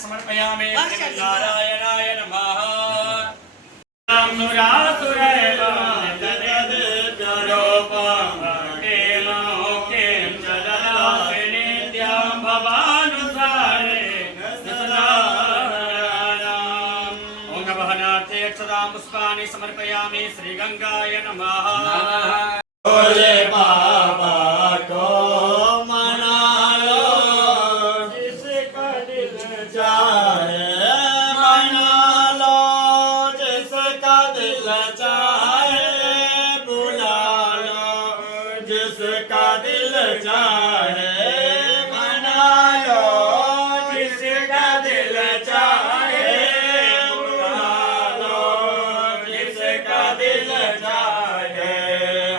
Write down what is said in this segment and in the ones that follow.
समर्पयामि नारायणाय नमः। पुष्पाणि समर्पयामि श्रीगंगाय नमः। भोले बाबा को मना लो जिसका दिल चाहे, मना लो जिसका दिल चाहे, बुला लो जिसका दिल चाहे, मना लो जिसका दिल चाहे, बुला लो जिसका दिल चाहे।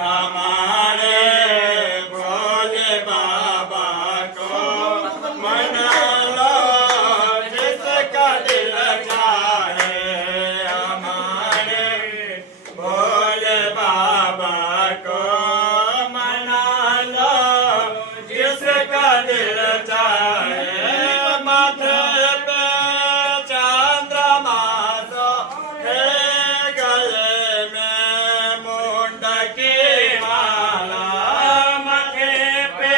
हमारे भोले बाबा को मना लो जिसका दिल चाहे, हमारे भोले बाबा को मना लो जिसका दिल चाहे। माथे पे चंद्रमा है, गले में मुंड की माला, माथे पे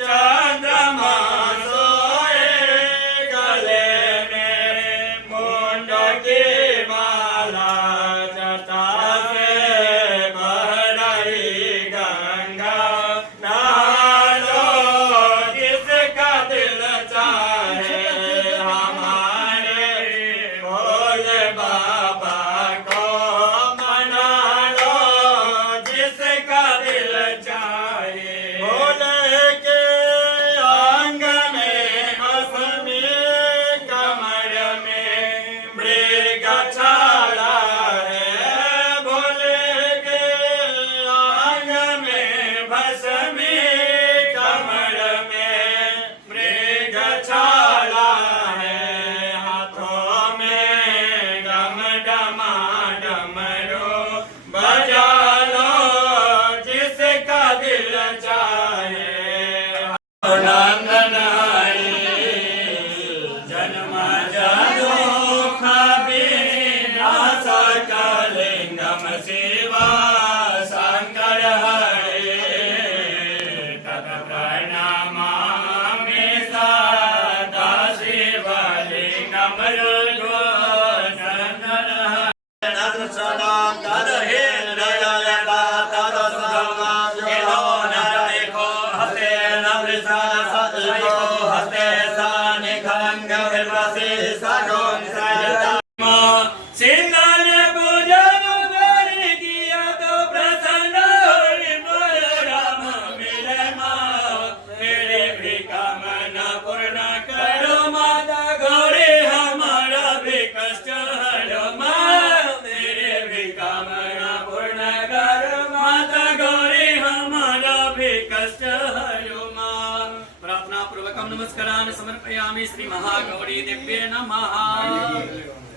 चंद्रमा सोए, गले में मुंड की माला, जटा से बह रही गंगा, नहा लो जिसका દર્શનમ તદહે નયનતા તદસંગમ એનો નરદેખો હસ્તે નવૃષા સતૈકો હસ્તે સાનિખંગ વિર્વસે સગોન સયતા સિંધન પૂજન કરી કિયા તો પ્રસન્ન હોઈ મોર રામ મિલે માં મેરે भी कामना पूर्ण करो माता गौरी हमारा भी कष्ट हरो माँ मेरे भी कामना पूर्ण करो माता गौरी हमारा भी कष्ट हरो माँ प्रार्थना पूर्वकम नमस्कारान् समर्पयामि श्री महागौरी दिव्ये नमः